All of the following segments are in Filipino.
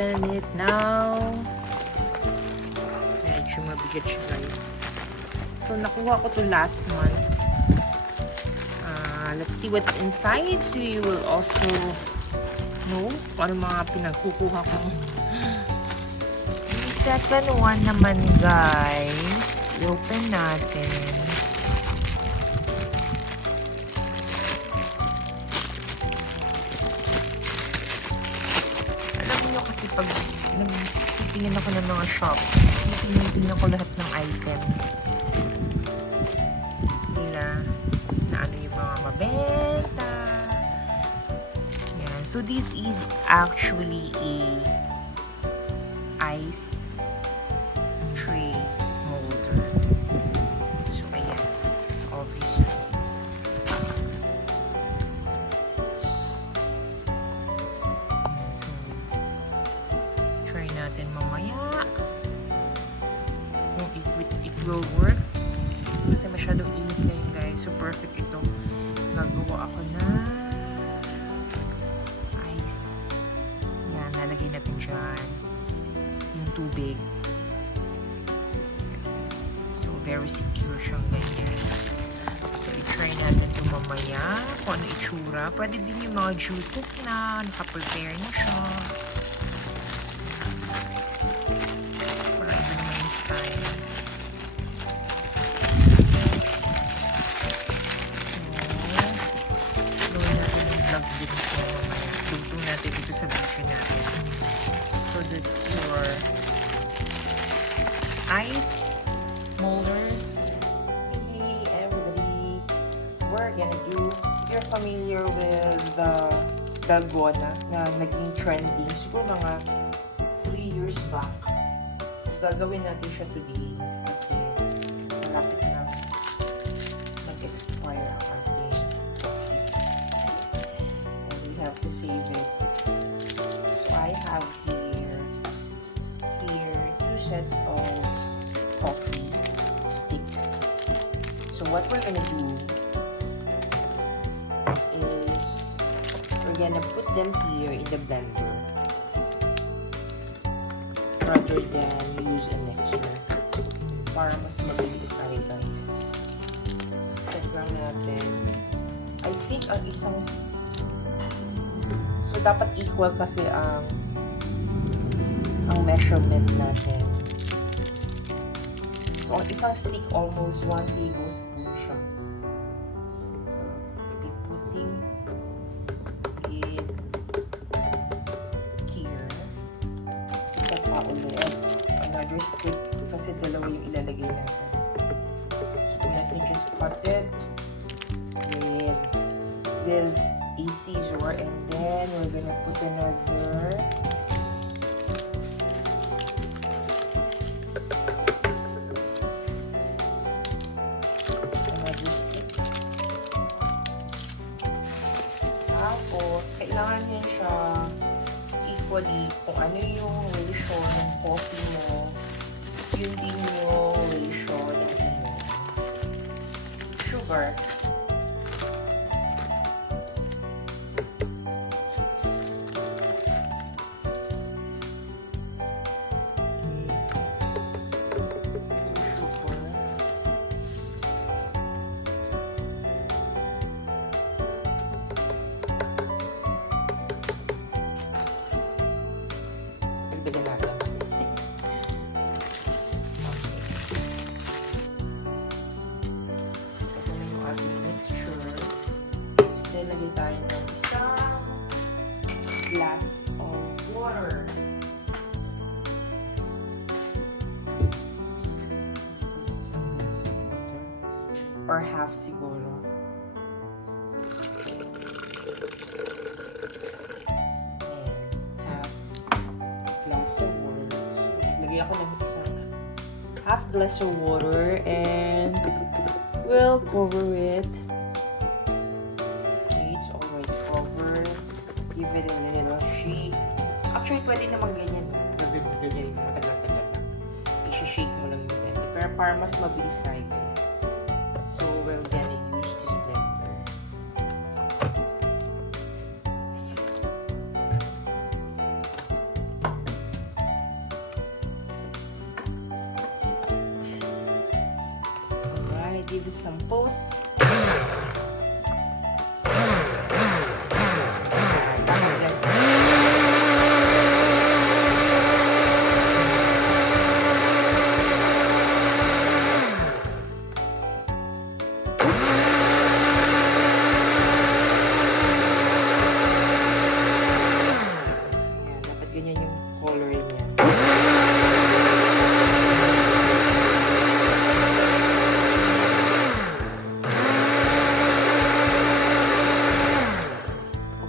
open it now. Medyo mabigat siya, guys. So, nakuha ko to last month. Let's see what's inside. So, you will also know kung ano mga pinagkukuha ko. Yung second one naman, guys. I-open natin. Alam niyo kasi pag nagtitingin ako ng mga shop, titingin ako lahat ng item nila na ano yung mga mabenta. Yan. So this is actually a ice tray molder. So ayan, obviously. So try natin mamaya kung it will work. Kasi masyadong init na yun, guys. So, perfect ito. Gagawa ako na ice. Yan, nalagay natin dyan yung tubig. So, very secure siyang ganyan. So, i-try natin ito mamaya kung ano itsura. Pwede din yung mga juices na nakaprepare na siya. Para ito naman yung style. Dugtong natin dito sa video natin. So that's your ice molder. Hey everybody, we're gonna do, if you're familiar with the Dalgona na naging trending siguro mga 3 years back, gagawin natin siya today kasi malapit na mag-expire ang ating coffee. Have to save it. So I have here 2 sets of coffee sticks. So what we're gonna do is we're gonna put them here in the blender rather than use a mixer para mas mabilis tayo, guys. Check lang natin. I think ang isang so, dapat equal kasi ang measurement natin. So, ang isang stick almost 1 tablespoon siya. So, be putting it here. Isa pa ulit. Another stick kasi dalawa yung ilalagay natin. So, let me just cut it with a scissor, and then we're gonna put another stick. Tapos kailangan yan siya equally kung ano yung ratio ng coffee mo, yun din yung ratio ng sugar. Dagdagan natin. So, ito na yung ating mixture. Then, lagay tayo ng isang glass of water. Isang glass of water. Or half siguro. Lagyan ako ng isang half glass of water and we'll cover it. Okay, it's already covered. Give it a little shake. Actually, pwede naman ganyan. Ganyan, matagal-tagal na. I-shake mo lang yung blender. Pero para mas mabilis tayo, guys. So, we're gonna use this blender. give it some pulse. Ganyan yung color niya.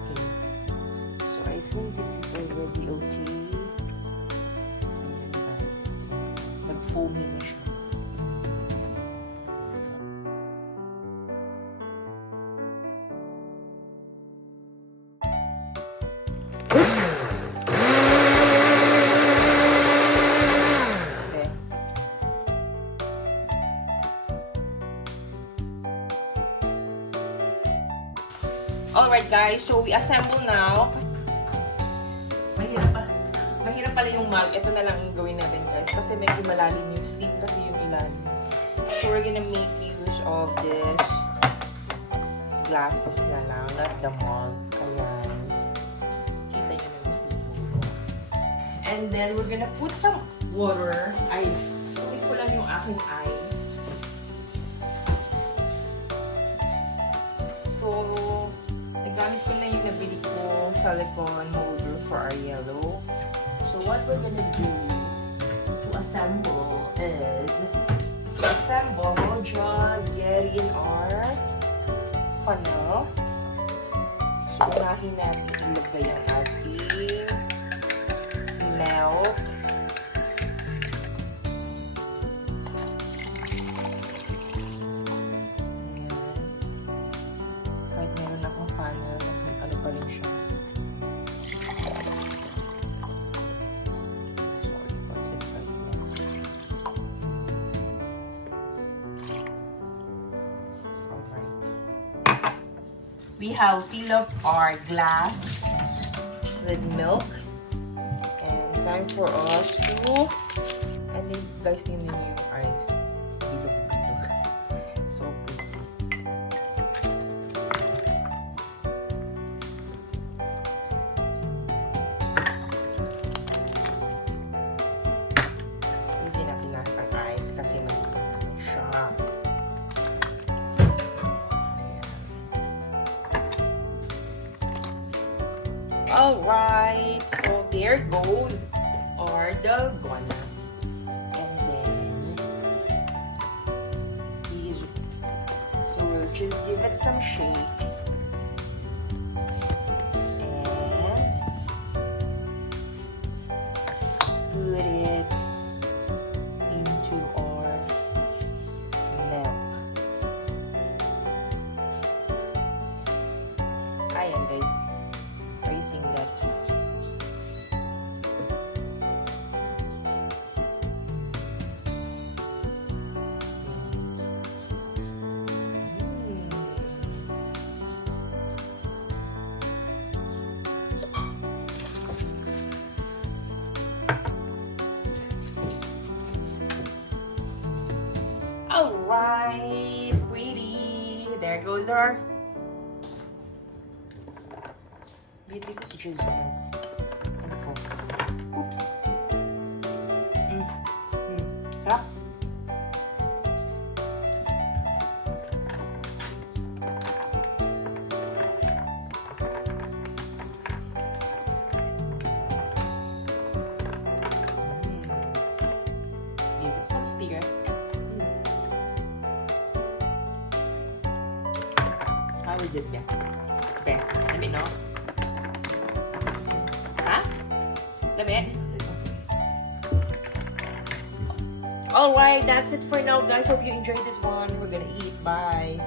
Okay. So I think this is already okay. Ayan guys. Nag-foamy na siya. Alright guys, so we assemble now. Mahirap pala yung mug. Ito na lang ang gawin natin guys. Kasi medyo malalim yung sleeve kasi yung ilalim. So we're gonna make use of this glasses na lang, not the mug. Ayan. Kita nyo naman siguro. And then we're gonna put some water. Ay, tuloy ko lang yung aking eyes. So, nagamit ko na yung nabili ko silicone molder for our yellow. So what we're gonna do to assemble is just get in our funnel. So unahin natin ilagay ang ating milk. We have filled up our glass with milk, and time for us to, and then guys, tingnan niyo yung eyes, bilog-bilog, so pretty. Hindi natin natin ang eyes kasi maliit naman siya. Alright, so there goes our Dalgona. And then these, so we'll just give it some shake. And put it into our milk. Ayan guys. Tracing that. Alright, pretty. There goes our. This is just oops. Sarap. Give it some stir. How is it, Beth? Beth, let me know. Alright, that's it for now guys. Hope you enjoyed this one. We're gonna eat. Bye.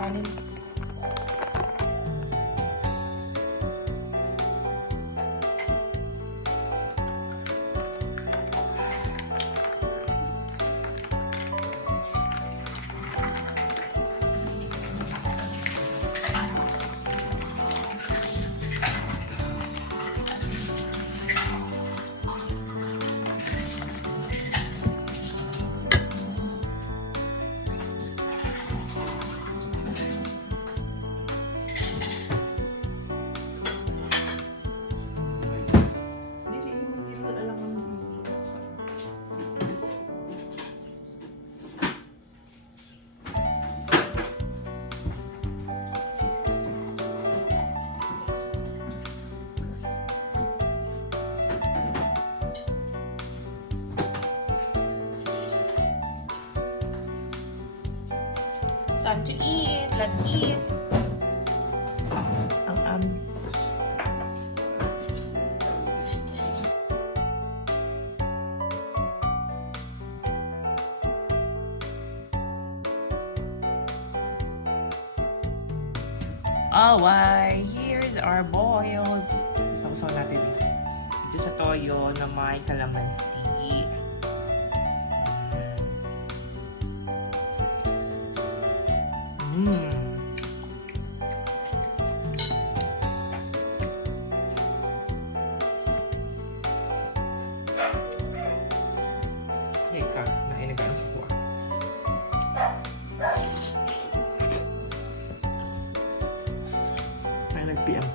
Kanin. to eat. Let's eat. Alright, here's our boiled. Sasaw natin ito sa toyo na may kalamansi. Teka, nainagaan sa kuha. Ay, nag-PM.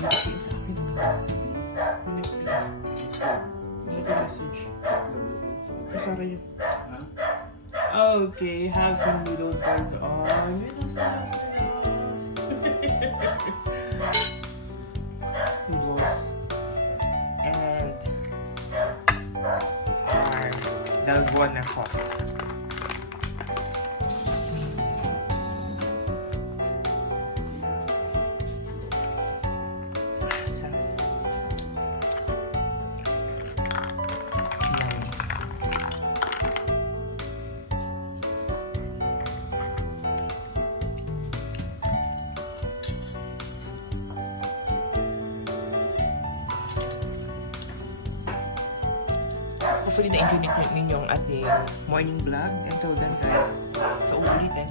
Nag-PM sa akin. Nag-PM. Nag-message. Kasara yun. Okay, have some noodles, guys. Oh, noodles. Noodles. And our Dalgona coffee. Hopefully na-enjoy ninyo ang ating morning vlog. Until then guys, sa ulitin.